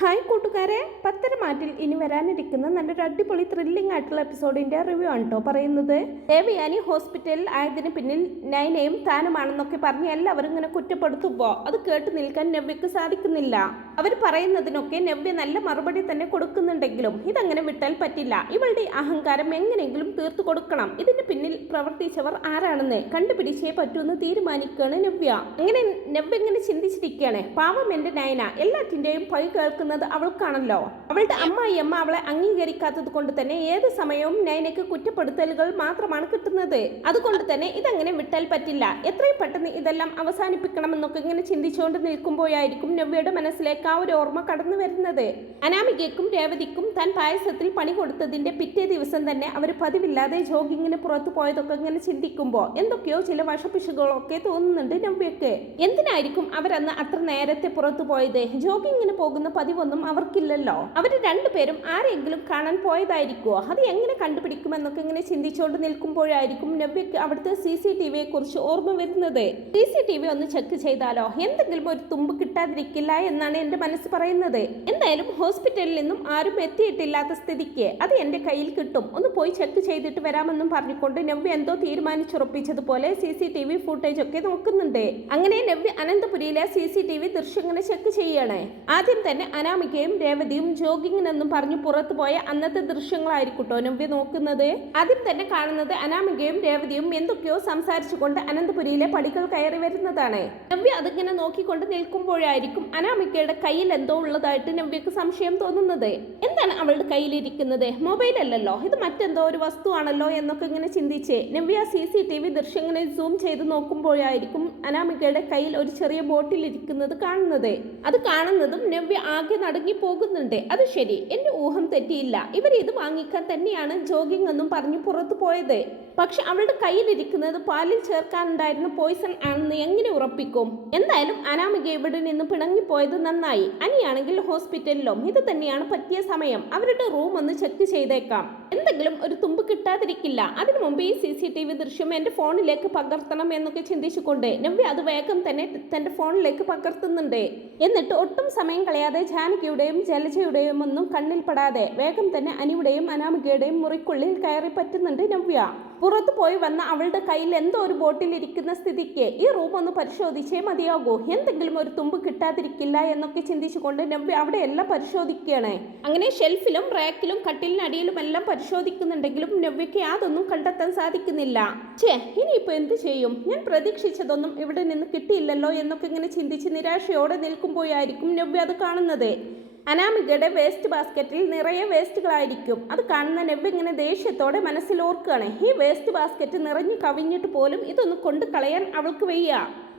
Hi കൂട്ടുകാരെ പത്തരമാറ്റിൽ ഇനി വരാനിരിക്കുന്ന നല്ലൊരു അടിപൊളി ത്രില്ലിംഗ് ആയിട്ടുള്ള എപ്പിസോഡിന്റെ റിവ്യൂ ആണ് കേട്ടോ പറയുന്നത്. ദേവയാനി ഹോസ്പിറ്റലിൽ ആയതിന് പിന്നിൽ നൈനയും താനുമാണെന്നൊക്കെ പറഞ്ഞ് എല്ലാവരും ഇങ്ങനെ കുറ്റപ്പെടുത്തുമ്പോൾ അത് കേട്ട് നിൽക്കാൻ നവ്യക്ക് സാധിക്കുന്നില്ല. അവർ പറയുന്നതിനൊക്കെ നവ്യ നല്ല മറുപടി തന്നെ കൊടുക്കുന്നുണ്ടെങ്കിലും ഇതങ്ങനെ വിട്ടാൽ പറ്റില്ല. ഇവളുടെ അഹങ്കാരം എങ്ങനെയെങ്കിലും തീർത്തു കൊടുക്കണം. ഇതിന് പിന്നിൽ പ്രവർത്തിച്ചവർ ആരാണെന്ന് കണ്ടുപിടിച്ചേ പറ്റൂന്ന് തീരുമാനിക്കുകയാണ് നവ്യ. അങ്ങനെ നവ്യ ഇങ്ങനെ ചിന്തിച്ചിരിക്കുകയാണ് പാവം എന്റെ നയന പൈ പഴി കേൾക്കുന്നത് അവൾക്കാണല്ലോ. അവളുടെ അമ്മായിയമ്മ അവളെ അംഗീകരിക്കാത്തത് കൊണ്ട് തന്നെ ഏത് സമയവും നയനയ്ക്ക് കുറ്റപ്പെടുത്തലുകൾ മാത്രമാണ് കിട്ടുന്നത്. അതുകൊണ്ട് തന്നെ ഇതങ്ങനെ വിട്ടാൽ പറ്റില്ല. എത്രയും പെട്ടെന്ന് ഇതെല്ലാം അവസാനിപ്പിക്കണമെന്നൊക്കെ ഇങ്ങനെ ചിന്തിച്ചുകൊണ്ട് നിൽക്കുമ്പോഴായിരിക്കും നവ്യയുടെ മനസ്സിലേക്ക് ആ ഒരു ഓർമ്മ കടന്നു വരുന്നത് അനാമികയ്ക്കും രേവതിക്കും താൻ പായസത്തിൽ പണി കൊടുത്തതിന്റെ പിറ്റേ ദിവസം തന്നെ അവർ പതിവില്ലാതെ ജോഗിങ്ങിന് പുറത്തു പോയതൊക്കെ ഇങ്ങനെ ചിന്തിക്കുമ്പോൾ എന്തൊക്കെയോ ചില വശപിശുകളൊക്കെ തോന്നുന്നുണ്ട് നവ്യക്ക്. എന്തിനായിരിക്കും അവരന്ന് അത്ര നേരത്തെ പുറത്തു പോയത്? ജോഗിങ്ങിന് പോകുന്ന പതിവൊന്നും അവർക്കില്ലല്ലോ. അവർ രണ്ടുപേരും ആരെങ്കിലും കാണാൻ പോയതായിരിക്കുമോ അത് എങ്ങനെ കണ്ടുപിടിക്കുമെന്നൊക്കെ ഇങ്ങനെ ചിന്തിച്ചുകൊണ്ട് നിൽക്കുമ്പോഴായിരിക്കും നവ്യക്ക് അവിടുത്തെ സി സി ടി വിയെ കുറിച്ച് ഓർമ്മ വരുന്നത്. സി സി ടി വി ഒന്ന് ചെക്ക് ചെയ്താലോ? എന്തെങ്കിലും ഒരു തുമ്പ് കിട്ടാതിരിക്കില്ല എന്നാണ് എന്റെ മനസ്സ് പറയുന്നത്. എന്തായാലും ഹോസ്പിറ്റലിൽ നിന്നും ആരും എത്തിയിട്ടില്ലാത്ത സ്ഥിതിക്ക് അത് എന്റെ കയ്യിൽ കിട്ടും. ഒന്ന് പോയി ചെക്ക് ചെയ്തിട്ട് വരാമെന്നും പറഞ്ഞുകൊണ്ട് നവ്യ എന്തോ തീരുമാനിച്ചുറപ്പിച്ചതുപോലെ C C T V footage ഒക്കെ നോക്കുന്നുണ്ട്. അങ്ങനെ നവ്യ അനന്തപുരിയിലെ സി സി ടി വി ദൃശ്യങ്ങൾ ചെക്ക് ചെയ്യാണ്. ആദ്യം തന്നെ അനാമികയും രേവതിയും ജോഗിങ്ങിനെന്നും പറഞ്ഞു പുറത്തു പോയ അന്നത്തെ ദൃശ്യങ്ങളായിരിക്കട്ടോ നവ്യ നോക്കുന്നത്. ആദ്യം തന്നെ കാണുന്നത് അനാമികയും രേവതിയും എന്തൊക്കെയോ സംസാരിച്ചുകൊണ്ട് അനന്തപുരിയിലെ പടികൾ കയറി വരുന്നതാണ്. നവ്യ അതിങ്ങനെ നോക്കിക്കൊണ്ട് നിൽക്കുമ്പോഴായിരിക്കും അനാമികയുടെ കയ്യിൽ എന്തോ ഉള്ളതായിട്ട് നവ്യക്ക് സംശയം തോന്നുന്നത്? എന്താണ് അവളുടെ കയ്യിലിരിക്കുന്നത്? മൊബൈൽ അല്ലല്ലോ. ഇത് മറ്റെന്തോ ഒരു വസ്തുവാണല്ലോ എന്നൊക്കെ ഇങ്ങനെ ചിന്തിച്ച് Navya C C T V ദൃശ്യങ്ങളെ zoom ചെയ്ത് നോക്കുമ്പോഴായിരിക്കും അനാമികയുടെ കയ്യിൽ ഒരു ചെറിയ ബോട്ടിൽ ഇരിക്കുന്നത് കാണുന്നത്. അത് കാണുന്നതും നവ്യ ആകെ നടങ്ങി പോകുന്നുണ്ട്. അത് ശരി. എന്റെ ഊഹം തെറ്റിയില്ല. ഇവർ ഇത് വാങ്ങിക്കാൻ തന്നെയാണ് ജോഗിംഗ് എന്നും പറഞ്ഞു പുറത്തു പോയത്. പക്ഷെ അവളുടെ കയ്യിലിരിക്കുന്നത് പാലിൽ ചേർക്കാനുണ്ടായിരുന്ന പോയിസൺ ആണെന്ന് എങ്ങനെ ഉറപ്പിക്കും? എന്തായാലും അനാമിക ഇവിടെ നിന്ന് പിണങ്ങിപ്പോയത് നന്നായി. അനിയാണെങ്കിൽ ഹോസ്പിറ്റലിലും ഇത് തന്നെയാണ് പറ്റിയ സമയം. അവരുടെ റൂം ഒന്ന് ചെക്ക് ചെയ്തേക്കാം. എന്തെങ്കിലും ഒരു തുമ്പ് കിട്ടാതിരിക്കില്ല. അതിനു മുമ്പ് ഈ സി സി ടി വി ദൃശ്യം എന്റെ ഫോണിലേക്ക് പകർത്തണം എന്നൊക്കെ ചിന്തിച്ചുകൊണ്ട് നവ്യ അത് വേഗം തന്നെ തന്റെ ഫോണിലേക്ക് പകർത്തുന്നുണ്ട്. എന്നിട്ട് ഒട്ടും സമയം കളയാതെ ജാനകിയുടെയും ജലജയുടെയും ഒന്നും കണ്ണിൽ പെടാതെ വേഗം തന്നെ അനിയുടെയും അനാമികയുടെയും മുറിക്കുള്ളിൽ കയറി പറ്റുന്നുണ്ട് നവ്യ. പുറത്തു പോയി വന്ന അവളുടെ കയ്യിൽ എന്തോ ഒരു ബോട്ടിൽ ഇരിക്കുന്ന സ്ഥിതിക്ക് ഈ റൂം ഒന്ന് പരിശോധിച്ചേ മതിയാകൂ. എന്തെങ്കിലും ഒരു തുമ്പ് കിട്ടാതിരിക്കില്ല എന്നൊക്കെ ചിന്തിച്ചുകൊണ്ട് നവ്യ അവിടെയെല്ലാം പരിശോധിക്കുകയാണ്. അങ്ങനെ ഷെൽഫിലും റാക്കിലും കട്ടിലിനടിയിലും എല്ലാം പരിശോധിക്കുന്നുണ്ടെങ്കിലും നവ്യയ്ക്ക് അതൊന്നും കണ്ടെത്താൻ സാധിക്കുന്നില്ല. ഛേ ഇനിയിപ്പോൾ എന്ത് ചെയ്യും? ഞാൻ പ്രതീക്ഷിച്ചതൊന്നും ഇവിടെ നിന്ന് കിട്ടിയില്ലല്ലോ എന്നൊക്കെ ഇങ്ങനെ ചിന്തിച്ച് നിരാശയോടെ നിൽക്കുമ്പോഴായിരിക്കും നവ്യ അത് കാണുന്നത്. അനാമികയുടെ വേസ്റ്റ് ബാസ്ക്കറ്റിൽ നിറയെ വേസ്റ്റുകളായിരിക്കും. അത് കാണുന്ന നവ്യ ഇങ്ങനെ ദേഷ്യത്തോടെ മനസ്സിൽ ഓർക്കുകയാണ് ഈ വേസ്റ്റ് ബാസ്ക്കറ്റ് നിറഞ്ഞു കവിഞ്ഞിട്ട് പോലും ഇതൊന്ന് കൊണ്ടു കളയാൻ അവൾക്ക് വയ്യ.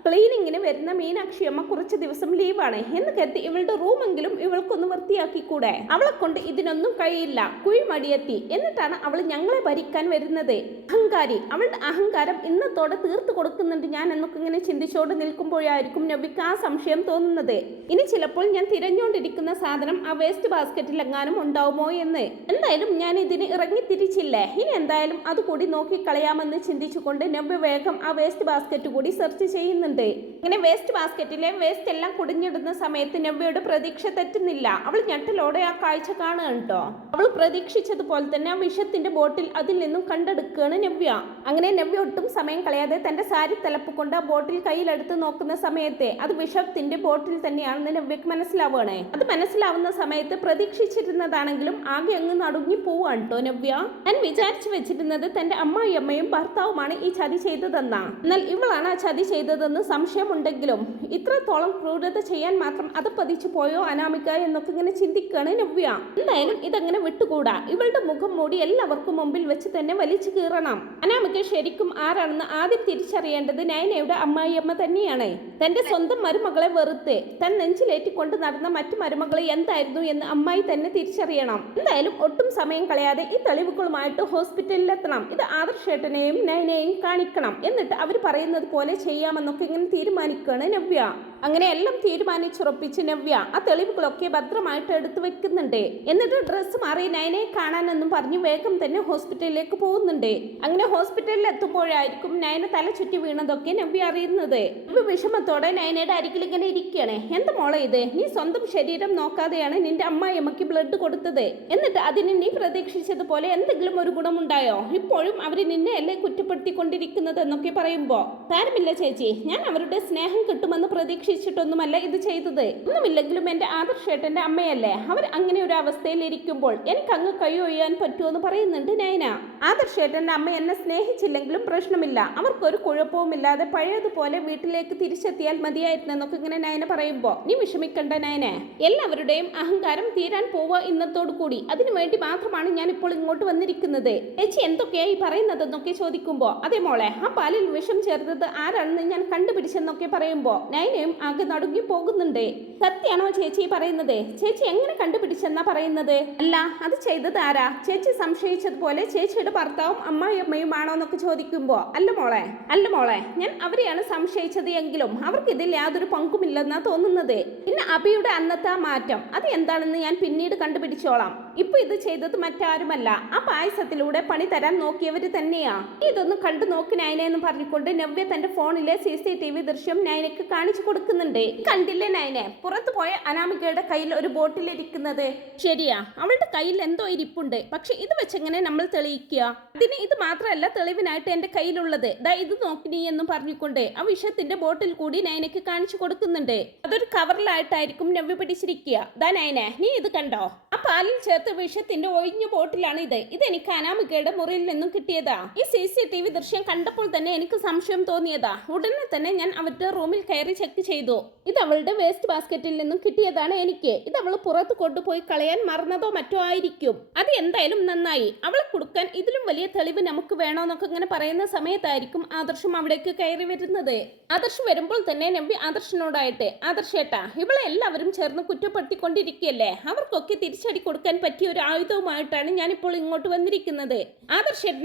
ക്ലീനിങ്ങിന് വരുന്ന മീനാക്ഷി അമ്മ കുറച്ച് ദിവസം ലീവാണ് എന്ന് കരുതി ഇവളുടെ റൂമെങ്കിലും ഇവൾക്കൊന്ന് വൃത്തിയാക്കിക്കൂടെ? അവളെ കൊണ്ട് ഇതിനൊന്നും കഴിയില്ല. കുഴിമടിയെത്തി എന്നിട്ടാണ് അവൾ ഞങ്ങളെ ഭരിക്കാൻ വരുന്നത്. അഹങ്കാരി. അവളുടെ അഹങ്കാരം ഇന്നത്തോടെ തീർത്തു കൊടുക്കുന്നുണ്ട് ഞാൻ എന്നൊക്കെ ഇങ്ങനെ ചിന്തിച്ചോണ്ട് നിൽക്കുമ്പോഴായിരിക്കും നബിക്ക് ആ സംശയം തോന്നുന്നത്. ഇനി ചിലപ്പോൾ ഞാൻ തിരഞ്ഞുകൊണ്ടിരിക്കുന്ന സാധനം ആ വേസ്റ്റ് ബാസ്ക്കറ്റിൽ എങ്ങാനും ഉണ്ടാവുമോ എന്ന്. എന്തായാലും ഞാൻ ഇതിന് ഇറങ്ങി തിരിച്ചില്ലേ ഇനി എന്തായാലും അതുകൂടി നോക്കി കളയാമെന്ന് ചിന്തിച്ചുകൊണ്ട് നബ്യ വേഗം ആ വേസ്റ്റ് ബാസ്ക്കറ്റ് കൂടി സെർച്ച് ചെയ്യുന്നുണ്ട്. ഇങ്ങനെ വേസ്റ്റ് ബാസ്ക്കറ്റിലെ വേസ്റ്റ് എല്ലാം കുടിഞ്ഞിടുന്ന സമയത്ത് നവ്യയുടെ പ്രതീക്ഷ തെറ്റുന്നില്ല. അവൾ ഞെട്ടലോടെ ആ കാഴ്ച കാണുക കേട്ടോ. അവൾ പ്രതീക്ഷിച്ചതുപോലെ തന്നെ ആ വിഷത്തിന്റെ ബോട്ടിൽ അതിൽ നിന്നും കണ്ടെടുക്കുകയാണ് നവ്യ. അങ്ങനെ നവ്യ ഒട്ടും സമയം കളയാതെ തന്റെ സാരി തലപ്പ് കൊണ്ട് ആ ബോട്ടിൽ കയ്യിലെടുത്ത് നോക്കുന്ന സമയത്തെ അത് വിഷത്തിന്റെ ബോട്ടിൽ തന്നെയാണെന്ന് നവ്യക്ക് മനസ്സിലാവണേ അത് മനസ്സിലാവുന്ന സമയത്ത് പ്രതീക്ഷിച്ചിരുന്നതാണെങ്കിലും ആകെ അങ്ങ് നടുങ്ങി പോവാണ് കേട്ടോ നവ്യ. ഞാൻ വിചാരിച്ചു വെച്ചിരുന്നത് തന്റെ അമ്മായിയമ്മയും ഭർത്താവുമാണ് ഈ ചതി ചെയ്തതെന്നാ. എന്നാൽ ഇവളാണ് ആ ചതി ചെയ്തതെന്ന് സംശയമുണ്ടെങ്കിലും ഇത്രത്തോളം ക്രൂരത ചെയ്യാൻ മാത്രം അത് പതിച്ചു പോയോ അനാമിക എന്നൊക്കെ ഇങ്ങനെ ചിന്തിക്കുകയാണ് നവ്യ. എന്തായാലും ഇതങ്ങനെ വിട്ടുകൂടാ. ഇവളുടെ മുഖം മൂടി എല്ലാവർക്കും മുമ്പിൽ വെച്ച് തന്നെ വലിച്ചു കീറണം. അനാമിക ശരിക്കും ആരാണെന്ന് ആദ്യം തിരിച്ചറിയേണ്ടത് നയനയുടെ അമ്മായിയമ്മ തന്നെയാണ്. തന്റെ സ്വന്തം മരുമകളെ വെറുത്ത് തൻ നെഞ്ചിലേറ്റിക്കൊണ്ട് നടന്ന മറ്റു മരുമകളെ എന്തായിരുന്നു എന്ന് അമ്മായി തന്നെ തിരിച്ചറിയണം. എന്തായാലും ഒട്ടും സമയം കളയാതെ ഈ തെളിവുകളുമായിട്ട് ഹോസ്പിറ്റലിൽ എത്തണം ഇത് ആദർശേട്ടനെയും നയനെയും കാണിക്കണം. എന്നിട്ട് അവർ പറയുന്നത് പോലെ ചെയ്യാമെന്നൊക്കെ ഇങ്ങനെ തീരുമാനിക്കുകയാണ് നവ്യ. അങ്ങനെ എല്ലാം തീരുമാനിച്ചുറപ്പിച്ച് നവ്യ ആ തെളിവുകളൊക്കെ ഭദ്രമായിട്ട് എടുത്തു വെക്കുന്നുണ്ട്. എന്നിട്ട് ഡ്രസ്സ് മാറി നയനെ കാണാനെന്നും പറഞ്ഞ് വേഗം തന്നെ ഹോസ്പിറ്റലിലേക്ക് പോകുന്നുണ്ട്. അങ്ങനെ ഹോസ്പിറ്റലിൽ എത്തുമ്പോഴായിരിക്കും നയന തല ചുറ്റി വീണതൊക്കെ നവ്യ അറിയുന്നത്. നവ്യ വിഷമത്തോടെ നയനയുടെ അരികിൽ ഇങ്ങനെ ഇരിക്കുകയാണ്. എന്താ മോളെ ഇത്? നീ സ്വന്തം ശരീരം നോക്കാതെയാണ് നിന്റെ അമ്മായിയമ്മയ്ക്ക് ബ്ലഡ് കൊടുത്തത്. എന്നിട്ട് അതിന് നീ പ്രതീക്ഷിച്ചതുപോലെ എന്തെങ്കിലും ഒരു ഗുണമുണ്ടായോ? ഇപ്പോഴും അവർ നിന്നെ അല്ലേ കുറ്റപ്പെടുത്തിക്കൊണ്ടിരിക്കുന്നത്? എന്നൊക്കെ പറയുമ്പോ താരമില്ല ചേച്ചി. അവരുടെ സ്നേഹം കിട്ടുമെന്ന് പ്രതീക്ഷിച്ചിട്ടൊന്നുമല്ല ഇത് ചെയ്തത്. ഒന്നുമില്ലെങ്കിലും എന്റെ ആദർശേട്ടന്റെ അമ്മയല്ലേ? അവർ അങ്ങനെ ഒരു അവസ്ഥയിൽ ഇരിക്കുമ്പോൾ എനിക്ക് അങ്ങ് കൈ ഒഴിയാൻ പറ്റുമെന്ന് പറയുന്നുണ്ട് നയന. ആദർശേട്ടന്റെ അമ്മ എന്നെ സ്നേഹിച്ചില്ലെങ്കിലും പ്രശ്നമില്ല. അവർക്കൊരു കുഴപ്പവുമില്ലാതെ പഴയതുപോലെ വീട്ടിലേക്ക് തിരിച്ചെത്തിയാൽ മതിയായിരുന്നെന്നൊക്കെ ഇങ്ങനെ നയന പറയുമ്പോ നീ വിഷമിക്കണ്ട നയനെ. എല്ലാവരുടെയും അഹങ്കാരം തീരാൻ പോവുക ഇന്നത്തോടു കൂടി അതിനുവേണ്ടി മാത്രമാണ് ഞാൻ ഇപ്പോൾ ഇങ്ങോട്ട് വന്നിരിക്കുന്നത്. ചേച്ചി എന്തൊക്കെയായി പറയുന്നതെന്നൊക്കെ ചോദിക്കുമ്പോ അതേ മോളെ ആ പാലിൽ വിഷം ചേർത്തത് ആരാണെന്ന് ഞാൻ കണ്ടുപിടിച്ചെന്നൊക്കെ പറയുമ്പോൾ നൈനയും ആകെ നടുങ്ങി പോകുന്നുണ്ട് സത്യാണോ ചേച്ചി പറയുന്നത്? ചേച്ചി എങ്ങനെ കണ്ടുപിടിച്ചെന്നാ പറയുന്നത്? അല്ല അത് ചെയ്തത് ആരാ? ചേച്ചി സംശയിച്ചതുപോലെ ചേച്ചിയുടെ ഭർത്താവും അമ്മായിയമ്മയുമാണോ എന്നൊക്കെ ചോദിക്കുമ്പോ അല്ല മോളെ അല്ല മോളെ ഞാൻ അവരെയാണ് സംശയിച്ചത് എങ്കിലും അവർക്ക് ഇതിൽ യാതൊരു പങ്കുമില്ലെന്നാ തോന്നുന്നത്. പിന്നെ അബിയുടെ അന്നത്തെ മാറ്റം അത് എന്താണെന്ന് ഞാൻ പിന്നീട് കണ്ടുപിടിച്ചോളാം. ഇപ്പൊ ഇത് ചെയ്തത് മറ്റാരുമല്ല ആ പായസത്തിലൂടെ പണി തരാൻ നോക്കിയവര് തന്നെയാ. ഇതൊന്നും കണ്ടു നോക്ക് നയന എന്ന് പറഞ്ഞുകൊണ്ട് നവ്യ തന്റെ ഫോണിലെ സി സി ടി വി ദൃശ്യം നയനയ്ക്ക് കാണിച്ചു കൊടുക്കുന്നുണ്ട്. കണ്ടില്ലേ നയനെ? പുറത്തു പോയ അനാമികയുടെ കയ്യിൽ ഒരു ബോട്ടിൽ ഇരിക്കുന്നത്. ശരിയാ അവളുടെ കയ്യിൽ എന്തോ ഇരിപ്പുണ്ട്. പക്ഷെ ഇത് വെച്ചെങ്ങനെ നമ്മൾ തെളിയിക്കുക? ഇതിന് ഇത് മാത്രമല്ല തെളിവിനായിട്ട് എന്റെ കയ്യിലുള്ളത്. ദാ ഇത് നോക്കി നീ എന്നും പറഞ്ഞുകൊണ്ട് ആ വിഷത്തിന്റെ ബോട്ടിൽ കൂടി നയനയ്ക്ക് കാണിച്ചു കൊടുക്കുന്നുണ്ട്. അതൊരു കവറിലായിട്ടായിരിക്കും നവ്യ പിടിച്ചിരിക്കുക. ദാ നയനെ നീ ഇത് കണ്ടോ? ആ പാലിൽ ചേർത്ത് വിഷത്തിന്റെ ഒഴിഞ്ഞ ബോട്ടിലാണ് ഇത് ഇത് എനിക്ക് അനാമികയുടെ മുറിയിൽ നിന്നും കിട്ടിയതാ. ഈ സി സി ടി വി ദൃശ്യം കണ്ടപ്പോൾ തന്നെ എനിക്ക് സംശയം തോന്നിയതാ. ഉടനെ തന്നെ ഞാൻ അവരുടെ റൂമിൽ കയറി ചെക്ക് ചെയ്തു. ഇത് അവളുടെ വേസ്റ്റ് ബാസ്ക്കറ്റിൽ നിന്നും കിട്ടിയതാണ് എനിക്ക്. ഇത് അവൾ പുറത്ത് കൊണ്ടുപോയി കളയാൻ മറന്നതോ മറ്റോ ആയിരിക്കും. അത് എന്തായാലും നന്നായി. അവളെ കൊടുക്കാൻ ഇതിലും വലിയ തെളിവ് നമുക്ക് വേണോന്നൊക്കെ ഇങ്ങനെ പറയുന്ന സമയത്തായിരിക്കും ആദർശം അവിടേക്ക് കയറി വരുന്നത്. ആദർശ് വരുമ്പോൾ തന്നെ നമ്പി ആദർശനോടായിട്ട് ആദർശേട്ടാ ഇവളെ എല്ലാവരും ചേർന്ന് കുറ്റപ്പെടുത്തിക്കൊണ്ടിരിക്കുകയല്ലേ? അവർക്കൊക്കെ തിരിച്ചടി കൊടുക്കാൻ പറ്റിയ ഒരു ആയുധവുമായിട്ടാണ് ഞാനിപ്പോൾ ഇങ്ങോട്ട് വന്നിരിക്കുന്നത്. ആദർശേട്ടൻ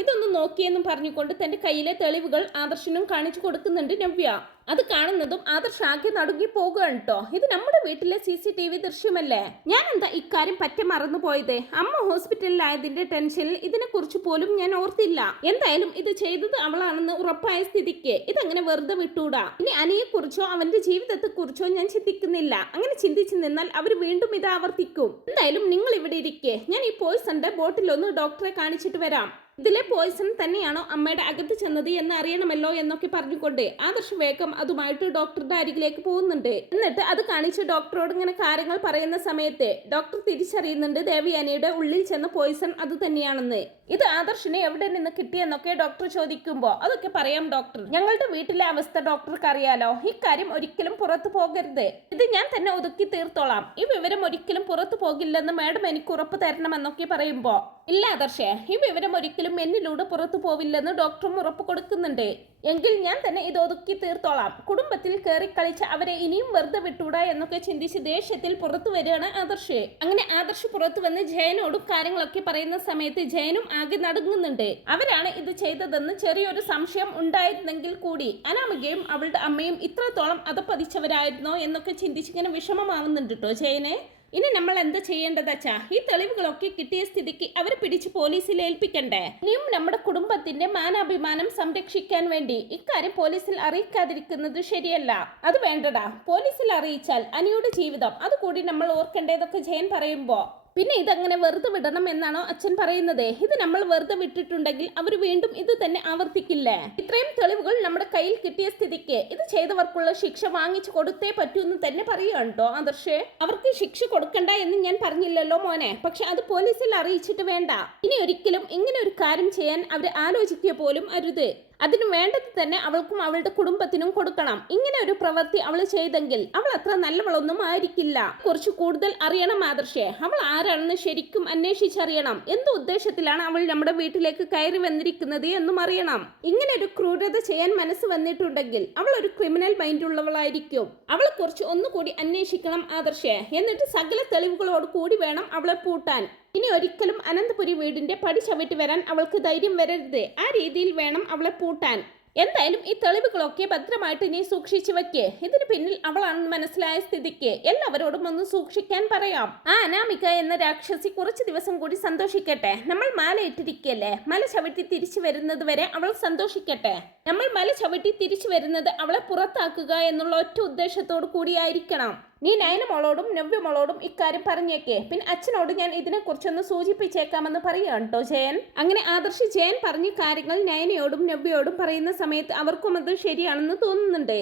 ഇതൊന്ന് നോക്കിയെന്നും പറഞ്ഞുകൊണ്ട് തന്റെ കയ്യിലെ തെളിവുകൾ ആദർശനും കാണിച്ചു കൊടുക്കുന്നുണ്ട്. നവ്യ. അത് കാണുന്നതും ആദർശ് ആകെ നടുങ്ങി പോകുകയാണ് കേട്ടോ ഇത് നമ്മുടെ വീട്ടിലെ സി സി ടി വി ദൃശ്യമല്ലേ? ഞാൻ എന്താ ഇക്കാര്യം പറ്റി മറന്നു പോയത് അമ്മ ഹോസ്പിറ്റലിലായതിന്റെ ടെൻഷനിൽ ഇതിനെ കുറിച്ച് പോലും ഞാൻ ഓർത്തില്ല. എന്തായാലും ഇത് ചെയ്തത് അവളാണെന്ന് ഉറപ്പായ സ്ഥിതിക്ക്. ഇതങ്ങനെ വെറുതെ വിട്ടൂടാ. ഇനി അനിയെ കുറിച്ചോ അവന്റെ ജീവിതത്തെ കുറിച്ചോ ഞാൻ ചിന്തിക്കുന്നില്ല. അങ്ങനെ ചിന്തിച്ചു നിന്നാൽ അവർ വീണ്ടും ഇത് ആവർത്തിക്കും. എന്തായാലും നിങ്ങൾ ഇവിടെ ഇരിക്കെ. ഞാൻ ഈ പോയിസന്റെ ബോട്ടിലൊന്ന് ഡോക്ടറെ കാണിച്ചിട്ട് വരാം. ഇതിലെ പോയിസൺ തന്നെയാണോ അമ്മയുടെ അകത്ത് ചെന്നത് എന്ന് അറിയണമല്ലോ എന്നൊക്കെ പറഞ്ഞുകൊണ്ട് ആദർശ് വേഗം അതുമായിട്ട് ഡോക്ടറുടെ അരികിലേക്ക് പോകുന്നുണ്ട്. എന്നിട്ട് അത് കാണിച്ച് ഡോക്ടറോട് ഇങ്ങനെ കാര്യങ്ങൾ പറയുന്ന സമയത്ത് ഡോക്ടർ തിരിച്ചറിയുന്നുണ്ട് ദേവയാനിയുടെ ഉള്ളിൽ ചെന്ന പോയിസൺ അത് തന്നെയാണെന്ന്. ഇത് ആദർശിനെ എവിടെ നിന്ന് കിട്ടിയെന്നൊക്കെ ഡോക്ടർ ചോദിക്കുമ്പോൾ അതൊക്കെ പറയാം ഡോക്ടർ. ഞങ്ങളുടെ വീട്ടിലെ അവസ്ഥ ഡോക്ടർക്ക് അറിയാലോ ഇക്കാര്യം ഒരിക്കലും പുറത്തു പോകരുത്. ഇത് ഞാൻ തന്നെ ഒതുക്കി തീർത്തോളാം. ഈ വിവരം ഒരിക്കലും പുറത്തു പോകില്ലെന്ന് മാഡം എനിക്ക് ഉറപ്പ് തരണമെന്നൊക്കെ പറയുമ്പോ ഇല്ല ആദർശേ ഈ വിവരം ഒരിക്കലും എന്നിലൂടെ പുറത്തു പോവില്ലെന്ന് ഡോക്ടറും ഉറപ്പ് കൊടുക്കുന്നുണ്ട്. എങ്കിൽ ഞാൻ തന്നെ ഇത് ഒതുക്കി തീർത്തോളാം. കുടുംബത്തിൽ കയറി കളിച്ച് അവരെ ഇനിയും വെറുതെ വിട്ടൂടാ എന്നൊക്കെ ചിന്തിച്ച് ദേഷ്യത്തിൽ പുറത്തു വരികയാണ് ആദർശ്. അങ്ങനെ ആദർശ് പുറത്തു വന്ന് ജയനോടും കാര്യങ്ങളൊക്കെ പറയുന്ന സമയത്ത് ജയനും ആകെ നടുങ്ങുന്നുണ്ട്. അവരാണ് ഇത് ചെയ്തതെന്ന് ചെറിയൊരു സംശയം ഉണ്ടായിരുന്നെങ്കിൽ കൂടി അനാമികയും അവളുടെ അമ്മയും ഇത്രത്തോളം അതപ്പതിച്ചവരായിരുന്നോ എന്നൊക്കെ ചിന്തിച്ചിങ്ങനെ വിഷമമാവുന്നുണ്ട് കേട്ടോ ജയനെ. ഇനി നമ്മൾ എന്താ ചെയ്യേണ്ടതച്ചാ ഈ തെളിവുകളൊക്കെ കിട്ടിയ സ്ഥിതിക്ക് അവർ പിടിച്ച് പോലീസിൽ ഏൽപ്പിക്കണ്ടേ? ഇനിയും നമ്മുടെ കുടുംബത്തിന്റെ മാനാഭിമാനം സംരക്ഷിക്കാൻ വേണ്ടി ഇക്കാര്യം പോലീസിൽ അറിയിക്കാതിരിക്കുന്നത് ശരിയല്ല. അത് വേണ്ടടാ. പോലീസിൽ അറിയിച്ചാൽ അനിയുടെ ജീവിതം. അതുകൂടി നമ്മൾ ഓർക്കേണ്ടതൊക്കെ ജയൻ പറയുമ്പോ. പിന്നെ ഇതങ്ങനെ വെറുതെ വിടണം എന്നാണോ അച്ഛൻ പറയുന്നത്? ഇത് നമ്മൾ വെറുതെ വിട്ടിട്ടുണ്ടെങ്കിൽ അവർ വീണ്ടും ഇത് തന്നെ ആവർത്തിക്കില്ലേ? ഇത്രയും തെളിവുകൾ നമ്മുടെ കയ്യിൽ കിട്ടിയ സ്ഥിതിക്ക് ഇത് ചെയ്തവർക്കുള്ള ശിക്ഷ വാങ്ങിച്ചു കൊടുത്തേ പറ്റൂ എന്ന് തന്നെ പറയുകയാണ് കേട്ടോ ആദർശേ. അവർക്ക് ശിക്ഷ കൊടുക്കണ്ട എന്ന് ഞാൻ പറഞ്ഞില്ലല്ലോ മോനെ. പക്ഷെ അത് പോലീസിൽ അറിയിച്ചിട്ട് വേണ്ട. ഇനി ഒരിക്കലും ഇങ്ങനെ ഒരു കാര്യം ചെയ്യാൻ അവർ ആലോചിക്കുക പോലും അരുത്. അതിനു വേണ്ടത് തന്നെ അവൾക്കും അവളുടെ കുടുംബത്തിനും കൊടുക്കണം. ഇങ്ങനെ ഒരു പ്രവൃത്തി അവൾ ചെയ്തെങ്കിൽ അവൾ അത്ര നല്ലവളൊന്നും ആയിരിക്കില്ല കുറച്ച് കൂടുതൽ അറിയണം ആദർശേ. അവൾ ആരാണെന്ന് ശരിക്കും അന്വേഷിച്ചറിയണം. എന്ത് ഉദ്ദേശത്തിലാണ് അവൾ നമ്മുടെ വീട്ടിലേക്ക് കയറി വന്നിരിക്കുന്നത് എന്നും അറിയണം. ഇങ്ങനെ ഒരു ക്രൂരത ചെയ്യാൻ മനസ്സ് വന്നിട്ടുണ്ടെങ്കിൽ അവൾ ഒരു ക്രിമിനൽ മൈൻഡ് ഉള്ളവളായിരിക്കും. അവളെ കുറിച്ച് ഒന്നുകൂടി അന്വേഷിക്കണം ആദർശേ. എന്നിട്ട് സകല തെളിവുകളോട് കൂടി വേണം അവളെ പൂട്ടാൻ. ഇനി ഒരിക്കലും അനന്തപുരി വീടിന്റെ പടി ചവിട്ടി വരാൻ അവൾക്ക് ധൈര്യം വരരുത്. ആ രീതിയിൽ വേണം അവളെ പൂട്ടാൻ. എന്തായാലും ഈ തെളിവുകളൊക്കെ ഭദ്രമായിട്ട് നീ സൂക്ഷിച്ചു വെക്കേ. ഇതിന് പിന്നിൽ അവളാണെന്ന് മനസ്സിലായ സ്ഥിതിക്ക് എല്ലാവരോടും ഒന്ന് സൂക്ഷിക്കാൻ പറയാം. ആ അനാമിക എന്ന രാക്ഷസി കുറച്ച് ദിവസം കൂടി സന്തോഷിക്കട്ടെ. നമ്മൾ മാല ഇട്ടിരിക്കല്ലേ? മല ചവിട്ടി തിരിച്ചു വരുന്നത് വരെ അവൾ സന്തോഷിക്കട്ടെ. നമ്മൾ മല ചവിട്ടി തിരിച്ചു വരുന്നത് അവളെ പുറത്താക്കുക എന്നുള്ള ഒറ്റ ഉദ്ദേശത്തോടു കൂടിയായിരിക്കണം. നീ നയന മോളോടും നവ്യ മോളോടും ഇക്കാര്യം പറഞ്ഞേക്കേ. പിന്നെ അച്ഛനോട് ഞാൻ ഇതിനെക്കുറിച്ചൊന്ന് സൂചിപ്പിച്ചേക്കാമെന്ന് പറയാം കേട്ടോ ജയൻ. അങ്ങനെ ആദർശ് ജയൻ പറഞ്ഞ കാര്യങ്ങൾ നയനയോടും നവ്യയോടും പറയുന്ന സമയത്ത് അവർക്കും അത് ശരിയാണെന്ന് തോന്നുന്നുണ്ട്.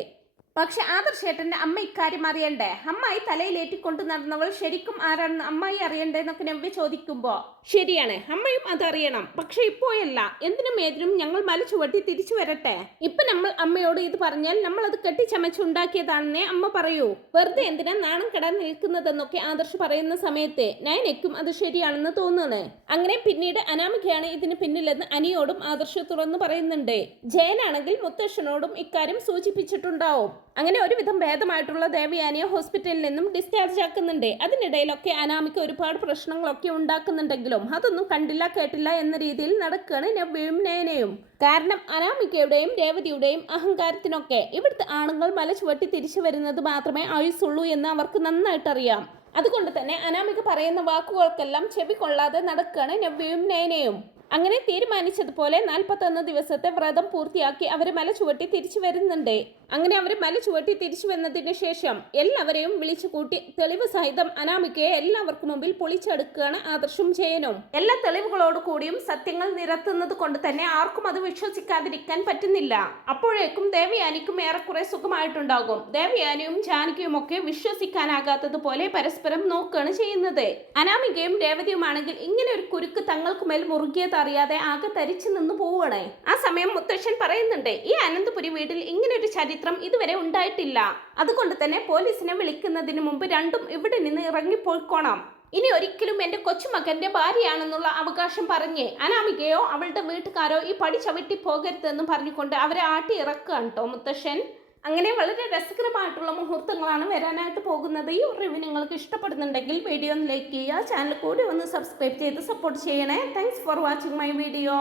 പക്ഷെ ആദർശേട്ടന്റെ അമ്മ ഇക്കാര്യം അറിയണ്ടേ? അമ്മായി തലയിലേറ്റിക്കൊണ്ട് നടന്നവൾ ശരിക്കും ആരാണെന്ന് അമ്മായി അറിയണ്ടേ എന്നൊക്കെ നവ്യ ചോദിക്കുമ്പോ ശരിയാണ് അമ്മയും അതറിയണം പക്ഷെ ഇപ്പോയല്ല എന്തിനും ഏതിനും ഞങ്ങൾ മല ചുവട്ടി തിരിച്ചു വരട്ടെ. ഇപ്പൊ നമ്മൾ അമ്മയോട് ഇത് പറഞ്ഞാൽ നമ്മൾ അത് കെട്ടിച്ചമച്ചുണ്ടാക്കിയതാണെന്നേ അമ്മ പറയൂ. വെറുതെ എന്തിനാ നാണം കെടാൻ നിൽക്കുന്നതെന്നൊക്കെ ആദർശ് പറയുന്ന സമയത്ത് നയനയ്ക്കും അത് ശരിയാണെന്ന് തോന്നുന്നത് അങ്ങനെ പിന്നീട് അനാമികയാണ് ഇതിന് പിന്നിലെന്ന് അനിയോടും ആദർശ് തുറന്നു പറയുന്നുണ്ട്. ജയനാണെങ്കിൽ മുത്തശ്ശനോടും ഇക്കാര്യം സൂചിപ്പിച്ചിട്ടുണ്ടാവും. അങ്ങനെ ഒരുവിധം ഭേദമായിട്ടുള്ള ദേവയാനിയെ ഹോസ്പിറ്റലിൽ നിന്നും ഡിസ്ചാർജ് ആക്കുന്നുണ്ട്. അതിനിടയിലൊക്കെ അനാമിക്ക് ഒരുപാട് പ്രശ്നങ്ങളൊക്കെ ഉണ്ടാക്കുന്നുണ്ടെങ്കിലും അതൊന്നും കണ്ടില്ല കേട്ടില്ല എന്ന രീതിയിൽ നടക്കുകയാണ് നവ്യയും നേനയും കാരണം അനാമികയുടെയും രേവതിയുടെയും അഹങ്കാരത്തിനൊക്കെ ഇവിടുത്തെ ആണുങ്ങൾ മല ചുവട്ടി തിരിച്ചു വരുന്നത് മാത്രമേ ആയുസുള്ളൂ എന്ന് അവർക്ക് നന്നായിട്ടറിയാം. അതുകൊണ്ട് തന്നെ അനാമിക പറയുന്ന വാക്കുകൾക്കെല്ലാം ചെവി കൊള്ളാതെ നടക്കുകയാണ് നവ്യയും നയനയും അങ്ങനെ തീരുമാനിച്ചതുപോലെ നാൽപ്പത്തൊന്ന് ദിവസത്തെ വ്രതം പൂർത്തിയാക്കി അവർ മല ചുവട്ടി തിരിച്ചു വരുന്നുണ്ട്. അങ്ങനെ അവർ മല ചുവട്ടി തിരിച്ചു വന്നതിന് ശേഷം എല്ലാവരെയും വിളിച്ചു കൂട്ടി തെളിവ് സഹിതം അനാമികയെ എല്ലാവർക്കും മുമ്പിൽ പൊളിച്ചെടുക്കുകയാണ് ആദർശും ജയനും. എല്ലാ തെളിവുകളോട് കൂടിയും സത്യങ്ങൾ നിരത്തുന്നത് കൊണ്ട് തന്നെ ആർക്കും അത് വിശ്വസിക്കാതിരിക്കാൻ പറ്റുന്നില്ല. അപ്പോഴേക്കും ദേവയാനിക്കും ഏറെക്കുറെ സുഖമായിട്ടുണ്ടാകും. ദേവയാനിയും ജാനകിയും ഒക്കെ വിശ്വസിക്കാനാകാത്തതുപോലെ പരസ്പരം നോക്കുകയാണ് ചെയ്യുന്നത്. അനാമികയും രേവതിയുമാണെങ്കിൽ ഇങ്ങനെ ഒരു കുരുക്ക് തങ്ങൾക്ക് മേൽ മുറുകിയത് അറിയാതെ ആകെ തരിച്ചു നിന്ന് പോവുകയാണ്. ആ സമയം മുത്തശ്ശൻ പറയുന്നുണ്ട് ഈ അനന്തപുരി വീട്ടിൽ ഇങ്ങനെ ഒരു ചരിത്രം ഇതുവരെ ഉണ്ടായിട്ടില്ല. അതുകൊണ്ട് തന്നെ പോലീസിനെ വിളിക്കുന്നതിന് മുമ്പ് രണ്ടും ഇവിടെ നിന്ന് ഇറങ്ങിപ്പോയിക്കോണം. ഇനി ഒരിക്കലും എന്റെ കൊച്ചുമകന്റെ ഭാര്യയാണെന്നുള്ള അവകാശം പറഞ്ഞ് അനാമികയോ അവളുടെ വീട്ടുകാരോ ഈ പടി ചവിട്ടി പോകരുതെന്ന് പറഞ്ഞുകൊണ്ട് അവരെ ആട്ടി ഇറക്കുകയാണ് കേട്ടോ മുത്തശ്ശൻ. അങ്ങനെ വളരെ രസകരമായിട്ടുള്ള മുഹൂർത്തങ്ങളാണ് വരാനായിട്ട് പോകുന്നത്. ഈ റിവ്യൂ നിങ്ങൾക്ക് ഇഷ്ടപ്പെടുന്നുണ്ടെങ്കിൽ വീഡിയോ ഒന്ന് ലൈക്ക് ചെയ്യുക. ചാനൽ കൂടി ഒന്ന് സബ്സ്ക്രൈബ് ചെയ്ത് സപ്പോർട്ട് ചെയ്യണേ. Thanks for watching my video